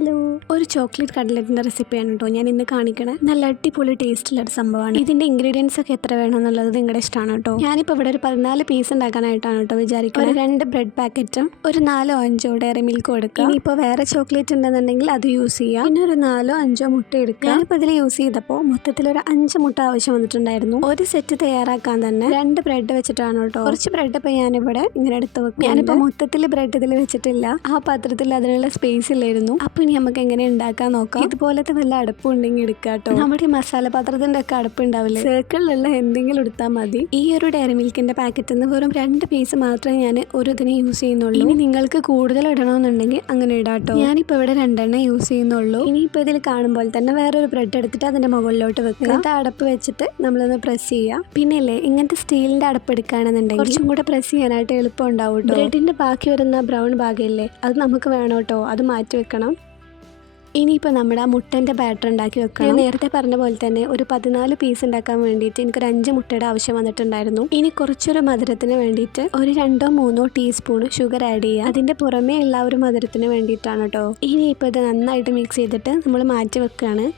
Hello, ഒരു chocolate കട്ട്ലറ്റിൻ്റെ റെസിപ്പിയാണ് കേട്ടോ ഞാൻ ഇന്ന് കാണിക്കണേ. നല്ല അടിപൊളി ടേസ്റ്റുള്ള ഒരു സംഭവമാണ്. ഇതിൻ്റെ ഇൻഗ്രീഡിയൻസ് ഒക്കെ എത്ര വേണമെന്നുള്ളത് നിങ്ങളുടെ ഇഷ്ടമാണ് കേട്ടോ. ഞാനിപ്പോൾ ഇവിടെ ഒരു 14 പീസ് ഉണ്ടാക്കാനായിട്ടാണ് കേട്ടോ വിചാരിക്കുന്നത്. 2 ബ്രെഡ് പാക്കറ്റും ഒരു 4-5 ഡയറി മിൽക്കും എടുക്കുക. ഇനിയിപ്പോൾ വേറെ ചോക്ലേറ്റ് ഉണ്ടെന്നുണ്ടെങ്കിൽ അത് യൂസ് ചെയ്യാം. പിന്നെ ഒരു 4-5 മുട്ട എടുക്കുക. ഞാനിപ്പോൾ ഇതിൽ യൂസ് ചെയ്തപ്പോൾ മൊത്തത്തിൽ ഒരു 5 മുട്ട ആവശ്യം വന്നിട്ടുണ്ടായിരുന്നു. ഒരു സെറ്റ് തയ്യാറാക്കാൻ തന്നെ 2 ബ്രെഡ് വെച്ചിട്ടാണ് കേട്ടോ. കുറച്ച് ബ്രെഡ് ഇപ്പോൾ ഞാനിവിടെ ഇങ്ങനെ എടുത്ത് വെക്കും. ഞാനിപ്പോൾ മൊത്തത്തിൽ ബ്രെഡ് ഇതിൽ വെച്ചിട്ടില്ല. ആ പാത്രത്തിൽ അതിനുള്ള സ്പേസ് ഇല്ലായിരുന്നു. അപ്പോൾ ഇനി നമുക്ക് എങ്ങനെ ഉണ്ടാക്കാൻ നോക്കാം. ഇതുപോലത്തെ വല്ല അടപ്പുണ്ടെങ്കിൽ എടുക്കാം കേട്ടോ. നമ്മുടെ മസാല പാത്രത്തിന്റെ ഒക്കെ അടപ്പുണ്ടാവില്ലേ, സർക്കിളിലുള്ള എന്തെങ്കിലും എടുത്താൽ മതി. ഈ ഒരു ഡയറി മിൽക്കിന്റെ പാക്കറ്റിൽ നിന്ന് വെറും 2 പീസ് മാത്രമേ ഞാൻ ഒരു ഇതിന് യൂസ് ചെയ്യുന്നുള്ളൂ. ഇനി നിങ്ങൾക്ക് കൂടുതൽ ഇടണമെന്നുണ്ടെങ്കിൽ അങ്ങനെ ഇടാട്ടോ. ഞാനിപ്പോൾ ഇവിടെ 2 എണ്ണം യൂസ് ചെയ്യുന്നുള്ളൂ. ഇനിയിപ്പോൾ ഇതിൽ കാണുമ്പോൾ തന്നെ വേറൊരു ബ്രെഡ് എടുത്തിട്ട് അതിന്റെ മുകളിലോട്ട് വെക്കുക. എന്നിട്ട് അടപ്പ് വെച്ചിട്ട് നമ്മളൊന്ന് പ്രസ് ചെയ്യാം. പിന്നെ അല്ലേ ഇങ്ങനത്തെ സ്റ്റീലിന്റെ അടപ്പ് എടുക്കുകയാണെന്നുണ്ടെങ്കിൽ കുറച്ചും കൂടെ പ്രസ് ചെയ്യാനായിട്ട് എളുപ്പം ഉണ്ടാവും. ബ്രെഡിന്റെ ബാക്കി വരുന്ന ബ്രൗൺ ഭാഗമില്ലേ, അത് നമുക്ക് വേണം കേട്ടോ, അത് മാറ്റി വെക്കണം. ഇനിയിപ്പോൾ നമ്മുടെ ആ മുട്ടൻ്റെ ബാറ്റർ ഉണ്ടാക്കി വെക്കണം. ഞാൻ നേരത്തെ പറഞ്ഞ പോലെ തന്നെ ഒരു 14 പീസ് ഉണ്ടാക്കാൻ വേണ്ടിയിട്ട് എനിക്കൊരു 5 മുട്ടയുടെ ആവശ്യം വന്നിട്ടുണ്ടായിരുന്നു. ഇനി കുറച്ചൊരു മധുരത്തിന് വേണ്ടിയിട്ട് ഒരു 2-3 ടീസ്പൂൺ ഷുഗർ ആഡ് ചെയ്യുക. അതിൻ്റെ പുറമേ ഉള്ള ഒരു മധുരത്തിന് വേണ്ടിയിട്ടാണ് കേട്ടോ. ഇനിയിപ്പോൾ ഇത് നന്നായിട്ട് മിക്സ് ചെയ്തിട്ട് നമ്മൾ മാറ്റി വെക്കുകയാണ്.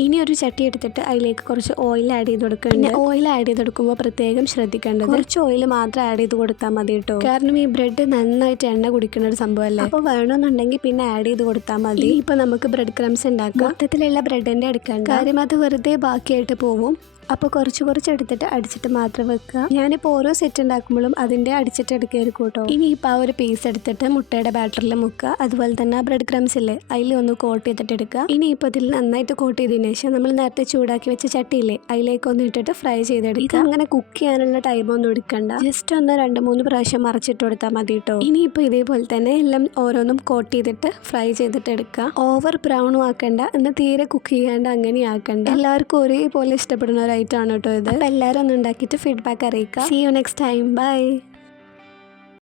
ഇനി ഒരു ചട്ടി എടുത്തിട്ട് അതിലേക്ക് കുറച്ച് ഓയിൽ ആഡ് ചെയ്ത് കൊടുക്കുന്നുണ്ട്. ഓയിൽ ആഡ് ചെയ്ത് കൊടുക്കുമ്പോൾ പ്രത്യേകം ശ്രദ്ധിക്കേണ്ടത് കുറച്ച് ഓയിൽ മാത്രം ആഡ് ചെയ്ത് കൊടുത്താൽ മതി കേട്ടോ. കാരണം ഈ ബ്രെഡ് നന്നായിട്ട് എണ്ണ കുടിക്കുന്ന ഒരു സംഭവമല്ലേ. അപ്പോൾ വേണമെന്നുണ്ടെങ്കിൽ പിന്നെ ആഡ് ചെയ്ത് കൊടുത്താൽ മതി. ഇപ്പൊ നമുക്ക് ബ്രെഡ് ക്രംസ് ഉണ്ടാക്കാം. മൊത്തത്തിലുള്ള ബ്രെഡിന്റെ എടുക്കാൻ കാര്യം അത് വെറുതെ ബാക്കിയായിട്ട് പോവും. അപ്പോൾ കുറച്ച് എടുത്തിട്ട് അടിച്ചിട്ട് മാത്രം വെക്കുക. ഞാനിപ്പോൾ ഓരോ സെറ്റ് ഉണ്ടാക്കുമ്പോഴും അതിൻ്റെ അടിച്ചിട്ട് എടുക്കായിരിക്കും കേട്ടോ. ഇനിയിപ്പോൾ ആ ഒരു പീസ് എടുത്തിട്ട് മുട്ടയുടെ ബാറ്ററിൽ മുക്കുക. അതുപോലെ തന്നെ ബ്രെഡ് ക്രംസ് ഇല്ലേ അതിൽ ഒന്ന് കോട്ട് ചെയ്തിട്ട് എടുക്കുക. ഇനിയിപ്പോൾ ഇതിൽ നന്നായിട്ട് കോട്ട് ചെയ്തതിന് ശേഷം നമ്മൾ നേരത്തെ ചൂടാക്കി വെച്ച ചട്ടിയില്ലേ അതിലേക്ക് ഒന്ന് ഇട്ടിട്ട് ഫ്രൈ ചെയ്തെടുക്കുക. അങ്ങനെ കുക്ക് ചെയ്യാനുള്ള ടൈമൊന്നും എടുക്കണ്ട. ജസ്റ്റ് ഒന്ന് 2-3 പ്രാവശ്യം മറിച്ചിട്ട് കൊടുത്താൽ മതി കേട്ടോ. ഇനിയിപ്പോൾ ഇതേപോലെ തന്നെ എല്ലാം ഓരോന്നും കോട്ട് ചെയ്തിട്ട് ഫ്രൈ ചെയ്തിട്ട് എടുക്കുക. ഓവർ ബ്രൗണും ആക്കണ്ട, എന്നാൽ തീരെ കുക്ക് ചെയ്യാണ്ട് അങ്ങനെ ആക്കണ്ട. എല്ലാവർക്കും ഒരേപോലെ ഇഷ്ടപ്പെടുന്ന ാണ് കേട്ടോ ഇത്. എല്ലാവരും ഒന്ന് ഉണ്ടാക്കിയിട്ട് ഫീഡ്ബാക്ക് അറിയിക്കുക. See you next time. By.